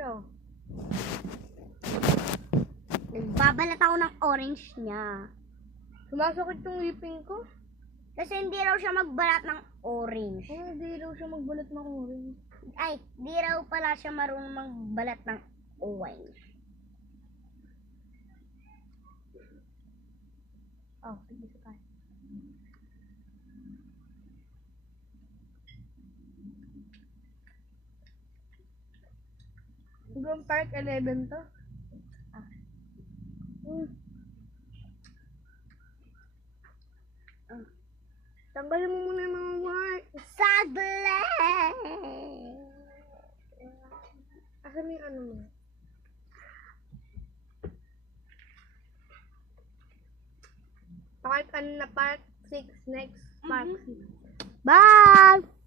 daw. Babalat ako ng orange niya. Sumasakit yung ngipin ko. Kasi hindi raw siya magbalat ng orange. Hindi daw siya magbalat ng orange. Ay, di raw pala siya marunong magbalat ng orange. Oh, sige sa tayo. Hanggang Park 11 to. Tanggalin mo muna yung mga white. Sadly! Asan yung ano mo? Part ano na part 6 next part 6. Bye!